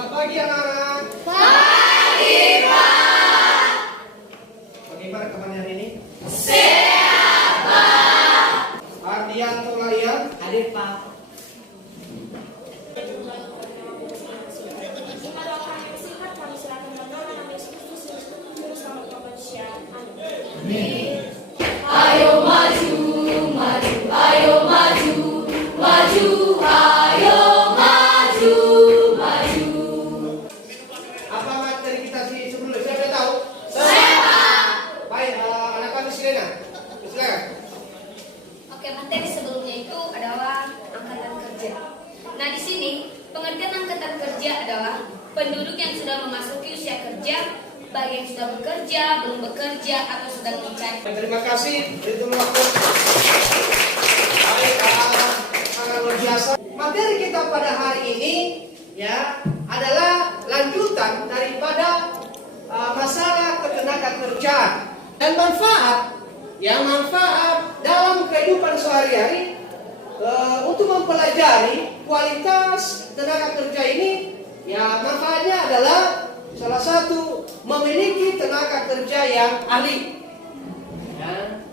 Selamat pagi anak-anak. Pagi, Pak. Bagaimana kabarnya hari ini? Sehat, Pak. Ardianto Layan. Hadir, Pak. Ayo maju, maju, ayo maju, maju, ayo maju, maju. Apa materi kita sebelumnya? Siapa yang tahu? Saya. Baik, anak kami Silena. Silakan. Oke, materi sebelumnya itu adalah angkatan kerja. Nah, di sini pengertian angkatan kerja adalah penduduk yang sudah memasuki usia kerja, baik yang sudah bekerja, belum bekerja, atau sedang mencari. Terima kasih. Itu waktu. Baik, sangat luar biasa. Materi kita pada hari ini ya adalah lanjutan daripada masalah ketenaga kerjaan dan manfaat. Yang manfaat dalam kehidupan sehari-hari untuk mempelajari kualitas tenaga kerja ini, ya manfaatnya adalah salah satu memiliki tenaga kerja yang ahli. Ya.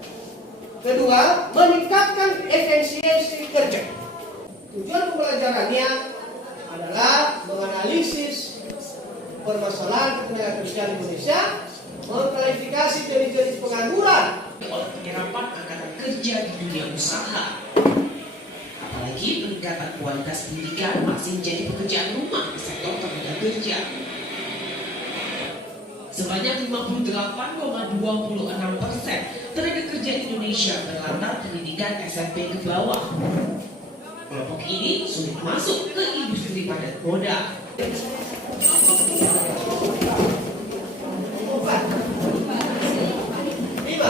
Kedua, meningkatkan efisiensi kerja. Tujuan pembelajarannya adalah menganalisis permasalahan tenaga kerja di Indonesia, mengklarifikasi jenis-jenis pengangguran, Oleh penyerapan angkatan kerja di dunia usaha. Apalagi peningkatan kualitas pendidikan masih menjadi pekerjaan rumah di sektor tenaga kerja. Sebanyak 58,26% tenaga kerja Indonesia berlatar pendidikan SMP ke bawah. Kelompok ini sulit masuk ke industri padat modal. lima.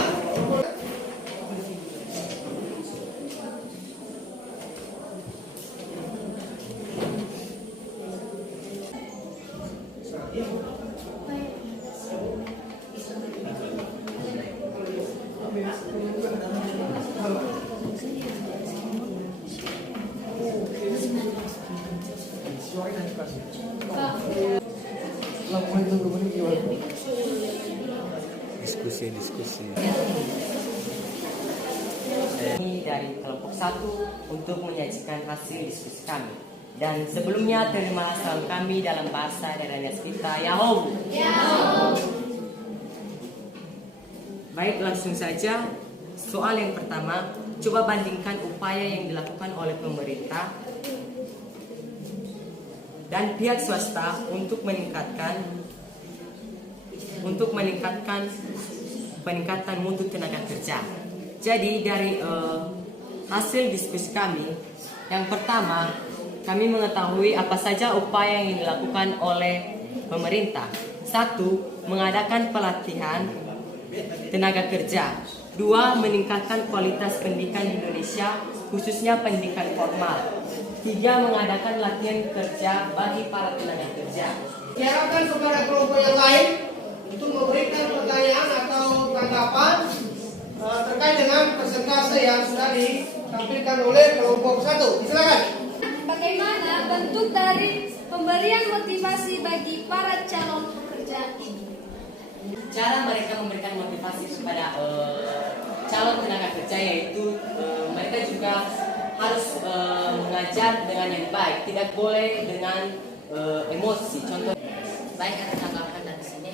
Diskusi. Kami dari kelompok 1 untuk menyajikan hasil diskusi kami. Dan sebelumnya terimalah salam kami dalam bahasa daerah kita, Yahoo. Baik, langsung saja. Soal yang pertama, coba bandingkan upaya yang dilakukan oleh pemerintah dan pihak swasta untuk meningkatkan peningkatan mutu tenaga kerja. Jadi dari hasil diskusi kami, yang pertama kami mengetahui apa saja upaya yang dilakukan oleh pemerintah. 1. Mengadakan pelatihan tenaga kerja. 2. Meningkatkan kualitas pendidikan di Indonesia, khususnya pendidikan formal. 3. Mengadakan latihan kerja bagi para tenaga kerja. Diharapkan kepada kelompok yang lain untuk memberikan pertanyaan atau tanggapan terkait dengan persentase yang sudah ditampilkan oleh kelompok 1. Silakan. Bagaimana bentuk dari pemberian motivasi bagi para calon pekerja ini? Cara mereka memberikan motivasi kepada calon tenaga kerja yaitu mereka juga harus mengajar dengan yang baik, tidak boleh dengan emosi. Contoh, Baik, ada tanggapan dari sini.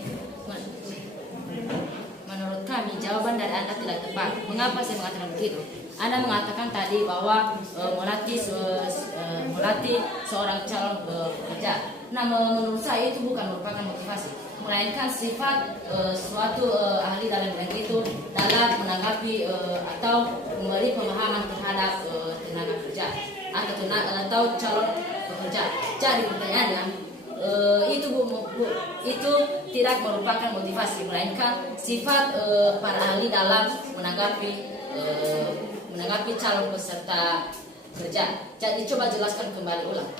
Menurut kami jawaban dari Anda tidak tepat. Mengapa saya mengatakan begitu? Anda mengatakan tadi bahwa melatih seorang calon pekerja. Nah, menurut saya itu bukan merupakan motivasi, melainkan sifat suatu ahli dalam bidang itu dalam menanggapi atau memberi pemahaman terhadap tenaga kerja atau calon pekerja. Jadi pertanyaannya, itu tidak merupakan motivasi, melainkan sifat para ahli dalam menanggapi calon peserta kerja. Jadi coba jelaskan kembali ulang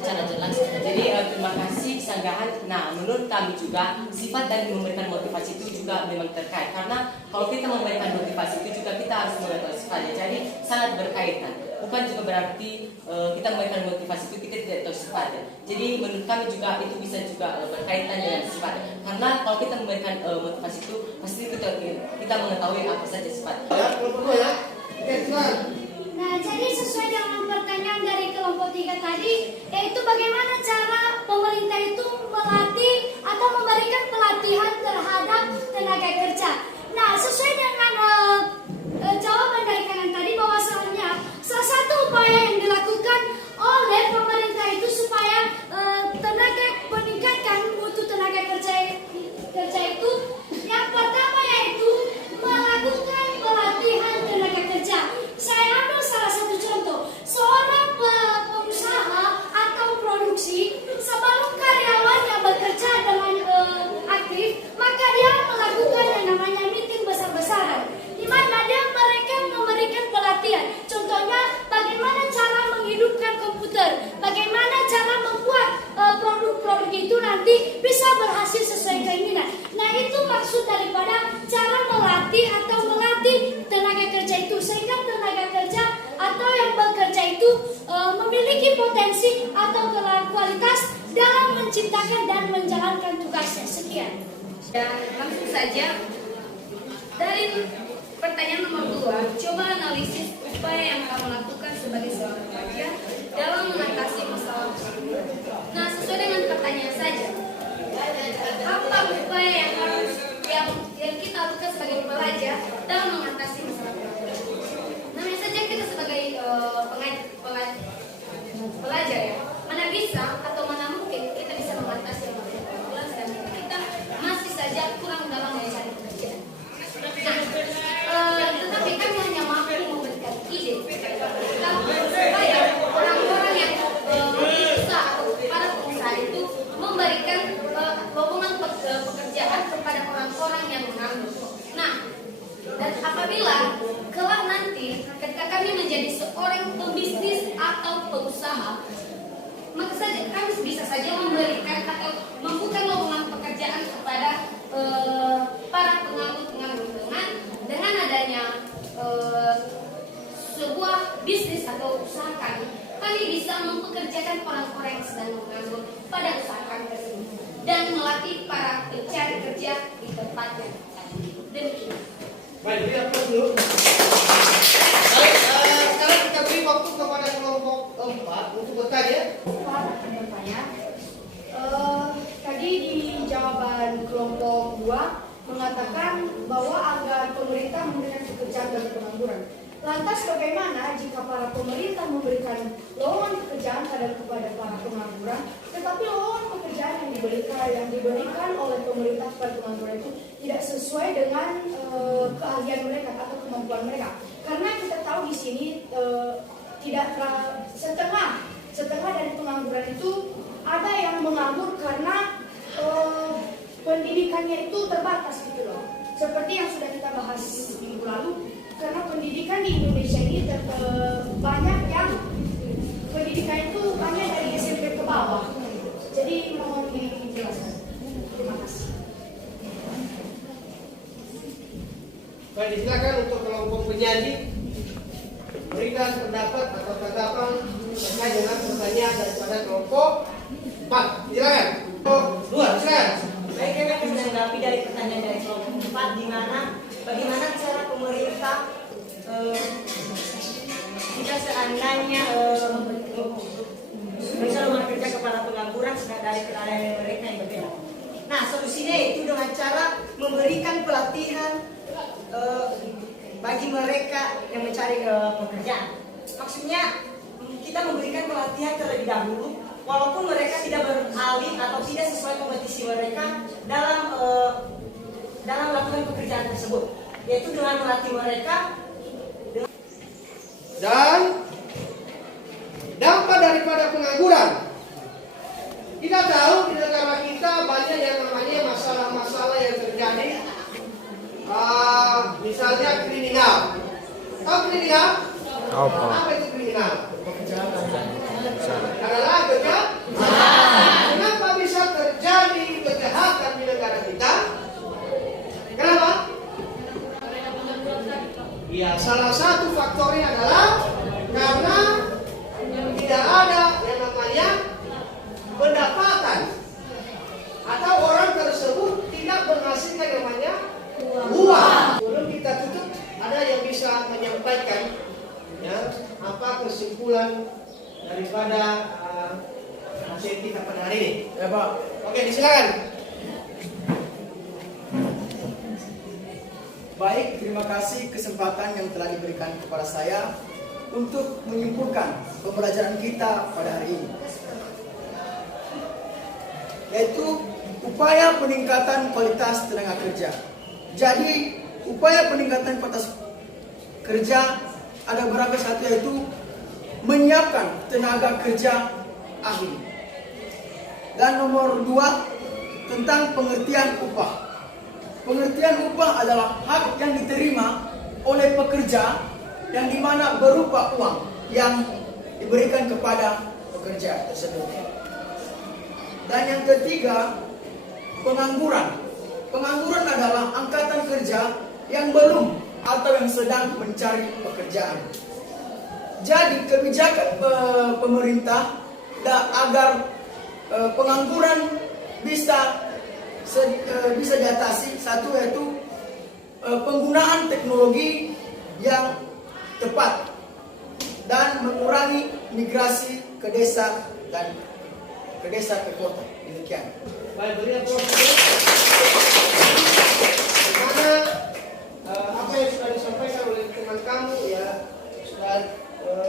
secara jelas. jadi terima kasih sanggahan. Nah, menurut kami juga sifat dari memberikan motivasi itu juga memang terkait, karena kalau kita memberikan motivasi itu juga kita harus mengetahui sifatnya. Jadi sangat berkaitan. bukan juga berarti kita memberikan motivasi itu kita tidak tahu sifatnya. Jadi menurut kami juga itu bisa juga berkaitan dengan sifat. Karena kalau kita memberikan motivasi itu pasti kita mengetahui apa saja sifatnya. Ya, kelompok 2 ya. Oke, silakan. Nah, jadi sesuai dengan pertanyaan dari kelompok 3 tadi, yaitu bagaimana cara pemerintah itu melatih atau memberikan pelatihan terhadap tenaga kerja. Nah, sesuai dengan jawaban dari kanan tadi, bahwasannya salah satu upaya yang dilakukan oleh pemerintah itu supaya meningkatkan mutu tenaga kerja itu, yang pertama yaitu melakukan pelatihan tenaga kerja. Saya ambil salah satu contoh, seorang pengusaha atau produksi sebelum karyawannya bekerja dengan aktif, maka dia melakukan yang namanya meeting besar-besaran, di mana mereka memberikan pelatihan. Contohnya bagaimana cara menghidupkan komputer, bagaimana cara membuat produk-produk itu nanti bisa berhasil sesuai keinginan. Nah, itu maksud daripada cara melatih atau melatih tenaga kerja itu, sehingga tenaga kerja atau yang bekerja itu memiliki potensi atau kualitas dalam menciptakan dan menjalankan tugasnya. Sekian. Dan langsung saja dari pertanyaan nomor 2, coba analisis upaya yang kamu lakukan sebagai seorang pekerja dalam mengatasi masalah tersebut. Nah, sesuai dengan pertanyaan saja, apa upaya yang harus yang kita lakukan sebagai pelajar dalam mengatasi masalah tersebut? Namanya saja kita sebagai pelajar ya, mana bisa atau mana mungkin kita bisa mengatasi masalah dan kita masih saja kurang dalam mencari pekerjaan. Nah, tetapi kami hanya mampu memberikan ide supaya orang-orang yang berusaha atau para pengusaha itu memberikan lowongan pekerjaan kepada orang-orang yang menganggur. Nah, dan apabila kelak nanti ketika kami menjadi seorang pembisnis atau pengusaha, maka saja kami bisa saja memberikan atau membuka lowongan pekerjaan kepada para penganggur-penganggur dengan adanya sebuah bisnis atau usaha kami bisa mempekerjakan orang-orang yang sedang menganggur pada usaha kami tersebut dan melatih para pencari kerja di tempatnya. Demikian. Baik, beri aplaus dulu. Baik, sekarang kita beri waktu kepada kelompok 4 untuk bertanya. Tadi di jawaban kelompok 2 mengatakan bahwa agar pemerintah memberikan pekerjaan bagi pengangguran. Lantas bagaimana jika para pemerintah memberikan lowongan pekerjaan kepada para pengangguran, tetapi lowongan pekerjaan yang diberikan oleh pemerintah kepada pengangguran itu tidak sesuai dengan keahlian mereka atau kemampuan mereka? Karena kita tahu di sini setengah dari pengangguran itu ada yang menganggur karena pendidikannya itu terbatas gitu loh. Seperti yang sudah kita bahas minggu lalu, karena pendidikan di Indonesia ini banyak yang pendidikan itu hanya dari SMP ke bawah. Jadi mohon dijelaskan. Terima kasih. Baik, silakan untuk kelompok penyaji berikan pendapat atau tanggapan terkait dengan pertanyaan daripada kelompok 4. Silakan. Kelompok 2, silakan. Baik, kami akan menanggapi dari pertanyaan dari kelompok 4, di mana bagaimana cara pemerintah jika seandainya bisa kerja kepada pengangguran dari keadaan mereka yang berbeda. Nah, solusinya itu dengan cara memberikan pelatihan bagi mereka yang mencari pekerjaan. Maksudnya kita memberikan pelatihan terlebih dahulu, walaupun mereka tidak beralih atau tidak sesuai kompetisi mereka dalam melakukan pekerjaan tersebut, yaitu dengan melatih mereka. Dan dampak daripada pengangguran, kita tahu di negara kita banyak yang namanya masalah-masalah yang terjadi. Misalnya kriminal. Tahu kriminal? Apa itu kriminal? Adalah kejahatan. Kenapa bisa terjadi kejahatan di negara kita? Kenapa? Ya, salah satu faktornya adalah karena kesimpulan daripada hasil kita pada hari ini. Ya Pak. Oke, disilakan. Baik, terima kasih kesempatan yang telah diberikan kepada saya untuk menyimpulkan pembelajaran kita pada hari ini, yaitu upaya peningkatan kualitas tenaga kerja. Jadi, upaya peningkatan kualitas kerja ada beberapa, satu yaitu menyiapkan tenaga kerja ahli. Dan nomor 2 tentang pengertian upah. Pengertian upah adalah hak yang diterima oleh pekerja yang dimana berupa uang yang diberikan kepada pekerja tersebut. Dan yang ketiga, pengangguran. Pengangguran adalah angkatan kerja yang belum atau yang sedang mencari pekerjaan. Jadi kebijakan pemerintah agar pengangguran bisa diatasi, satu yaitu penggunaan teknologi yang tepat dan mengurangi migrasi ke desa dan ke kota. Demikian. Baik, berikan prosedur. Karena apa yang sudah disampaikan oleh teman kamu ya sudah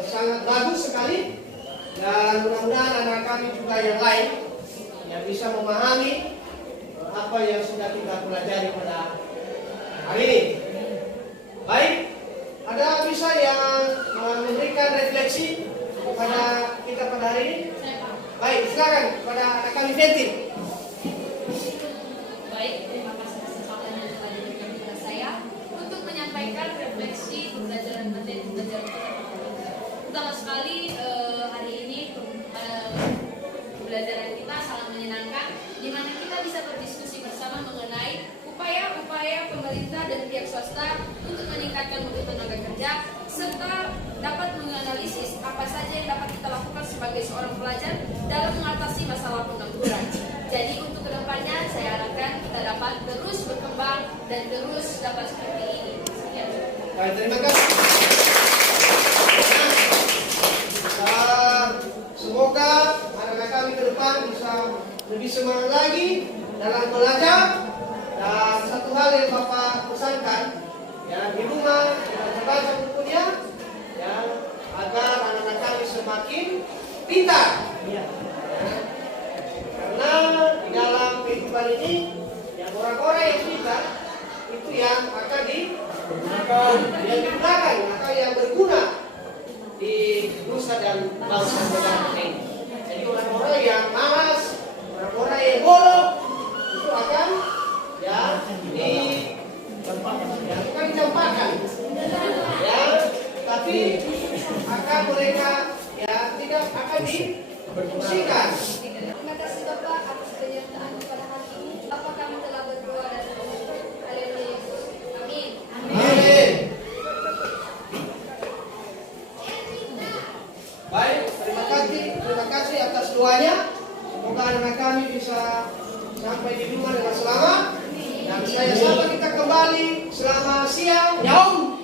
sangat bagus sekali, dan mudah-mudahan anak kami juga yang lain yang bisa memahami apa yang sudah kita pelajari pada hari ini. Baik, ada bisa yang memberikan refleksi kepada kita pada hari ini? Baik, silakan kepada anak kami Ventin. Baik, terima kasih kesempatan yang telah diberikan kepada saya untuk menyampaikan refleksi pembelajaran materi pembelajaran kita. Pertama sekali hari ini pembelajaran kita sangat menyenangkan, di mana kita bisa berdiskusi bersama mengenai upaya-upaya pemerintah dan pihak swasta untuk meningkatkan mutu tenaga kerja, serta dapat menganalisis apa saja yang dapat kita lakukan sebagai seorang pelajar dalam mengatasi masalah pengangguran. Jadi untuk kedepannya saya harapkan kita dapat terus berkembang dan terus dapat seperti ini. Sekian. Baik, terima kasih. Semoga anak-anak kami ke depan bisa lebih semangat lagi dalam belajar. Dan satu hal yang Bapak pesankan, ya, di rumah kita baca bukunya, ya, agar anak-anak kami semakin pintar. Ya. Karena di dalam kehidupan ini, yang orang-orang yang pintar itu yang akan digunakan atau yang berguna di nusa dan bangsa negara ini. Jadi orang-orang yang malas, orang-orang yang bodoh itu akan bukan dicampakkan, ya, tapi akan mereka tidak akan dibersihkan. Terima kasih Bapak atas penyertaan pada hari ini. Bapak kami telah berdoa dan bersyukur. Haleluya. Amin. Amin. Baik, terima kasih atas doanya. Semoga anak kami bisa sampai di rumah dengan selamat. Dan saya sapa kita kembali. Selamat siang. Yaum.